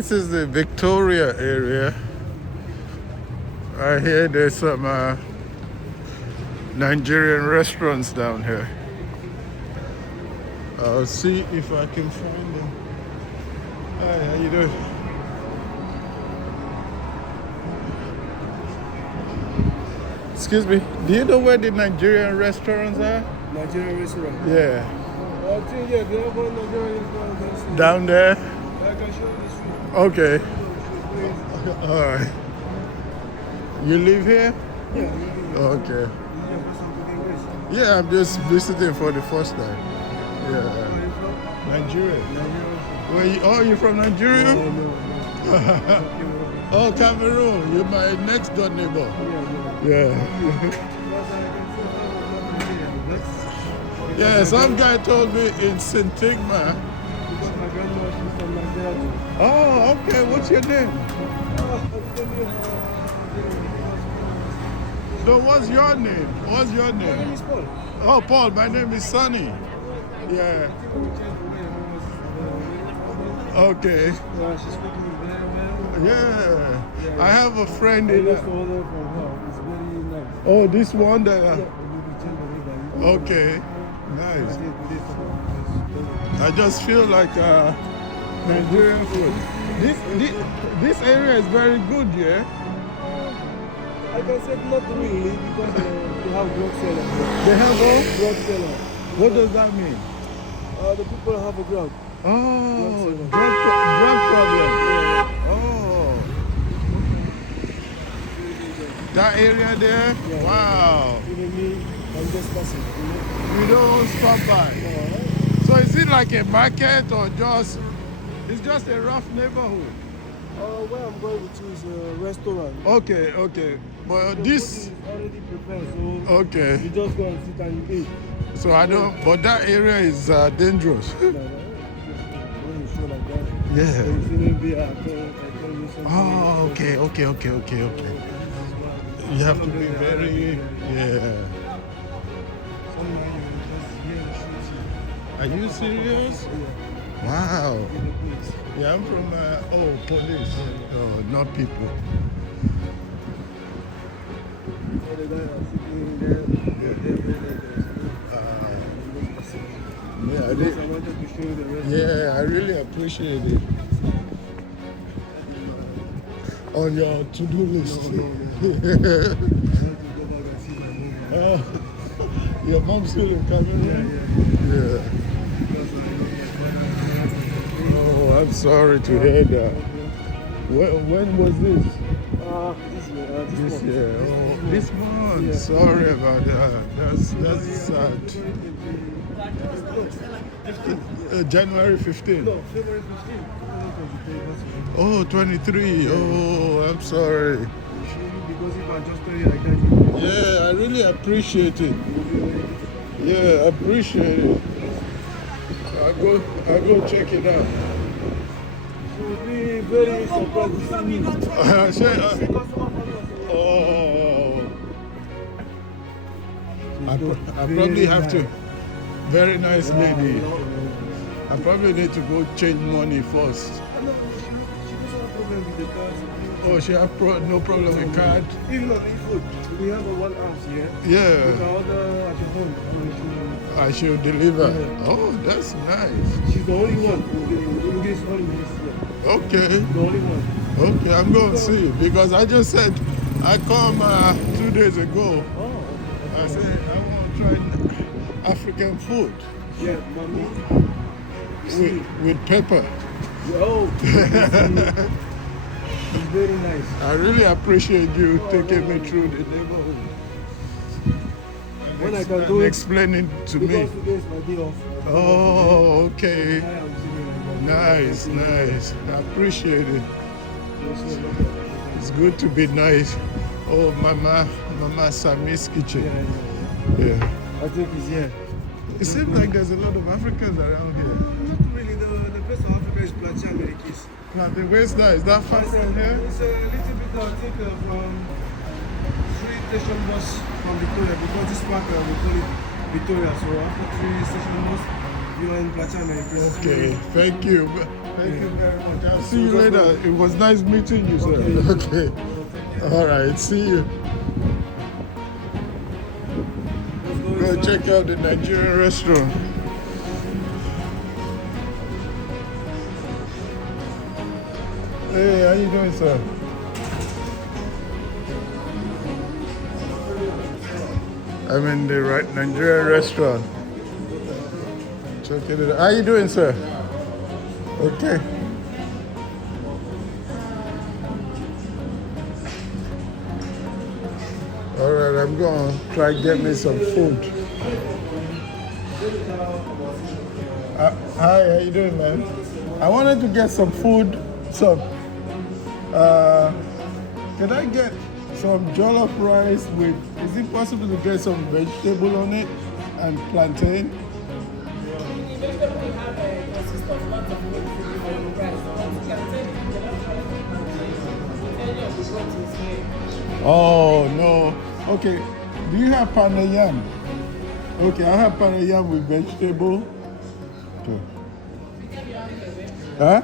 This is the Victoria area. Right here, there's some Nigerian restaurants down here. I'll see if I can find them. Hi, how you doing? Excuse me, do you know where the Nigerian restaurants are? Nigerian restaurant? Yeah. I think, yeah, they have one Nigerian restaurant. Down there? I can show you the street. Okay. All right. You live here? Yeah. Okay. Yeah, I'm just visiting for the first time. Yeah. Nigeria. Where you? Oh, you're from Nigeria? No. Oh, Cameroon. You're my next door neighbor. Yeah. Yeah, some guy told me in St. Tigma. Because my grandma, she's from Nigeria too. Oh, okay. What's your name? So what's your name? What's your My name name? is Paul. Oh, Paul. My name is Sunny. Yeah. Okay. She's speaking very well. Yeah. I have a friend I in. used to order from her. It's very nice. Oh, this one that. Yeah, we will change the way that you Okay. Nice. I I just feel like Nigerian food. This area is very good, yeah. I can say not really because they have drug seller. They have all. Drug seller. What does that mean? The people have a drug. Oh, drug problem. Oh, that area there. Yeah. Wow. Even me, I'm just passing. We don't stop by. So is it like a market or just? It's just a rough neighborhood. Where I'm going to is a restaurant. Okay. But The this. food is already prepared, so Okay. you just go and sit and eat. So I don't. But that area is dangerous. No, when you show like that, Yeah. so you see maybe I tell you something. Oh, okay. You have to be very. Yeah. Sometimes you just hear the shoot. Are you serious? Wow. Yeah, I'm from police. Oh, not people. So the guy that's sitting there, they're very Yeah, I wanted to show you the restaurant. yeah, I really appreciate it. On your to-do list. I want to go back and see my movie. Oh, your mom's still in Cameroon? Yeah. Oh, I'm sorry to hear that. When was this? This year. Oh, this month. Yeah. Sorry about that. That's sad. January 15th. No, February 15th. Oh, 23. Oh, I'm sorry. Because if I just tell you like that, Yeah, I really appreciate it. Yeah, I appreciate it. I'll go check it out. you will be very surprised to see me. Oh, I probably have to. Very nice lady. I probably need to go change money first. She doesn't have problem with the cars. Oh, she have no problem with card? Even not in food. We have a one house here. Yeah, We can order at your home. I should deliver. Oh, that's nice. She's the only one who gets only this year. Okay, The only one. okay, I'm going to see because I just said I come 2 days ago. Oh. I said I want to try African food Yeah, mommy. with pepper. Oh. It's very nice. I really appreciate you taking me through the neighborhood. When I And can do it, explaining to me. because today is my day off. Oh, okay. I am sitting like that. Nice. I appreciate it. It's good to be nice. Oh, Mama Sami's kitchen. Yeah. I think it's here. It seems like there's a lot of Africans around here. Not really. The best of Africa is Plateau Americas. The where's that? Is that far from here? It's a little bit, I think, from 3 station bus from Victoria, because this park we call it Victoria. So after 3 station bus, you are in Plateau Americas. Okay, thank you. Thank you very much. I'll see you later. It was nice meeting you, sir. Okay. All right. See you. Go check out the Nigerian restaurant. Hey, how you doing, sir? I'm in the Nigerian restaurant. Check it out. How you doing, sir? Okay. All right, I'm gonna try to get me some food. Hi, how you doing, man? I wanted to get some food. Can I get some jollof rice with? Is it possible to get some vegetable on it and plantain? Oh no. Okay. Do you have pounded yam? Okay, I have pounded yam with vegetable. Okay. Huh?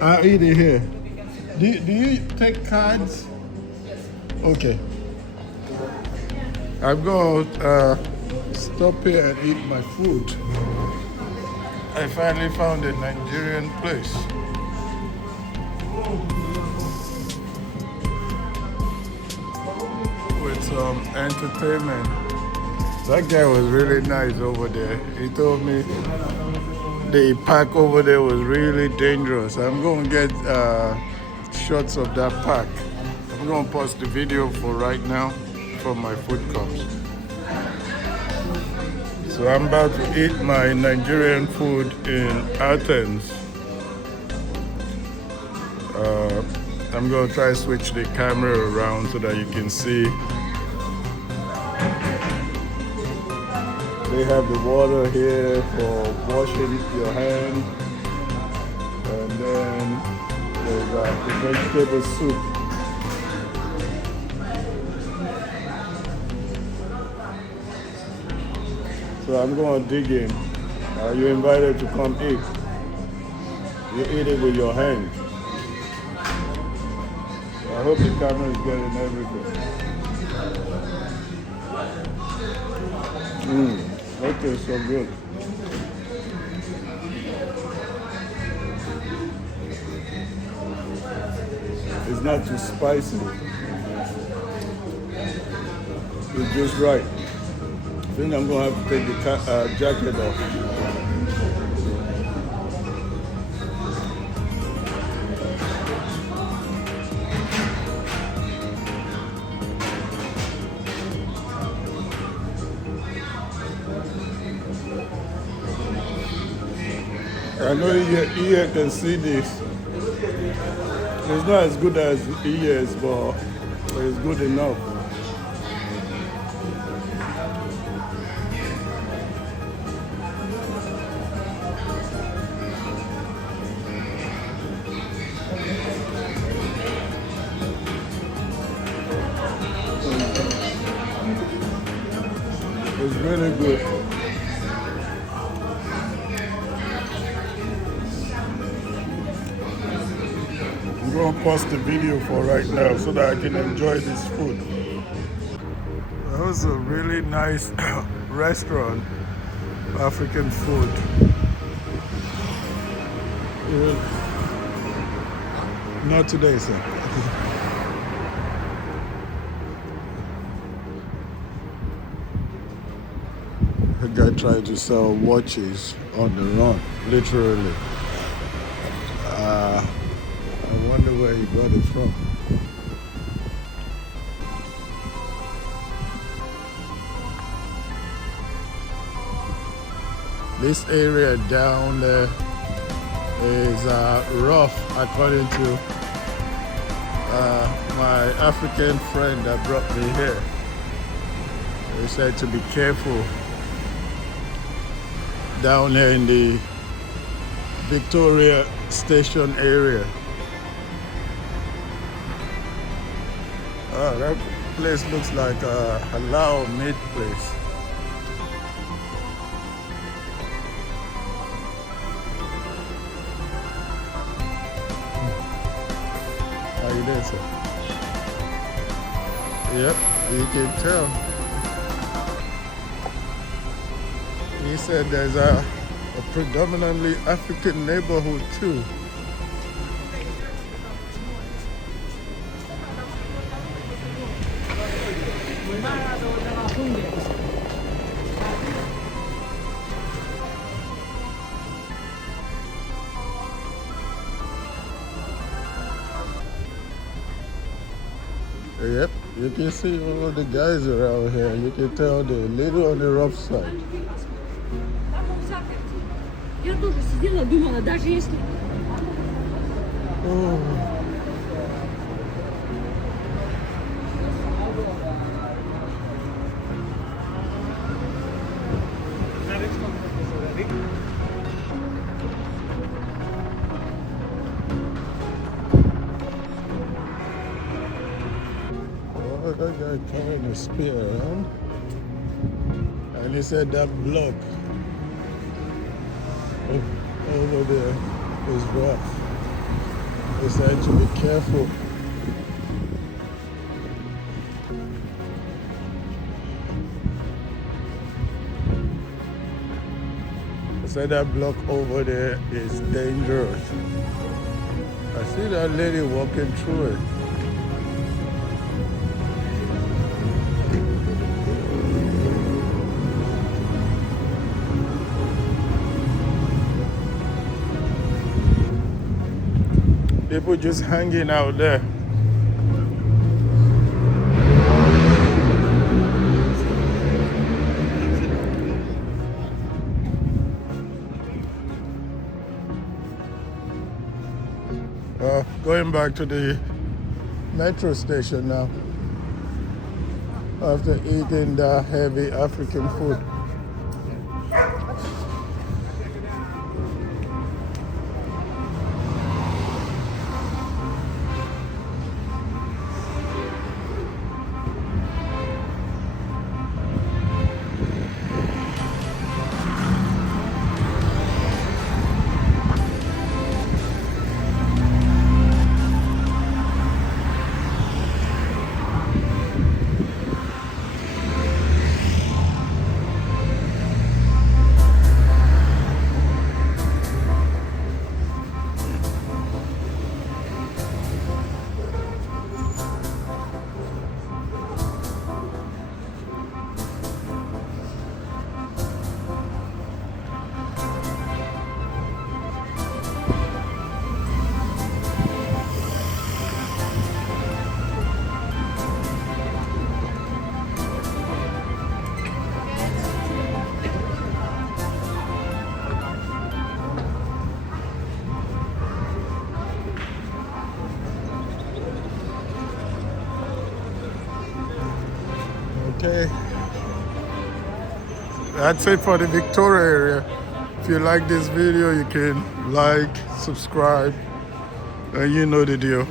I'll eat it here. Do you take cards? Okay. I'm going to stop here and eat my food. I finally found a Nigerian place. With some entertainment. That guy was really nice over there. He told me the park over there was really dangerous. I'm going to get shots of that park. I'm going to post the video for right now from my food comes. So I'm about to eat my Nigerian food in Athens. I'm going to try to switch the camera around so that you can see. They have the water here for washing your hands. And then there's the vegetable soup. So I'm going to dig in. You're invited to come eat. You eat it with your hands. I hope the camera is getting everything. Okay, so good. It's not too spicy. It's just right. I think I'm going to have to take the jacket off. I know ear can see this. It's not as good as ears, but it's good enough. It's really good. I'm going to pause the video for right now so that I can enjoy this food. That was a really nice restaurant, African food. Not today, sir. The guy tried to sell watches on the run, literally. I wonder where he got it from. This area down there is rough, according to my African friend that brought me here. He said to be careful down there in the Victoria Station area. Oh, that place looks like a halal meat place. evidenza. Yep, you can tell. He said there's a predominantly African neighborhood too. Yep, you can see all the guys around here. You can tell they're a little on the rough side. Я тоже сидела, думала, даже если... Oh. Oh, that guy carrying a spear around. And he said that block over there is rough. He said to be careful. He said that block over there is dangerous. I see that lady walking through it. People just hanging out there. Going back to the metro station now after eating that heavy African food. Okay, that's it for the Victoria area. If you like this video, you can like, subscribe, and you know the deal.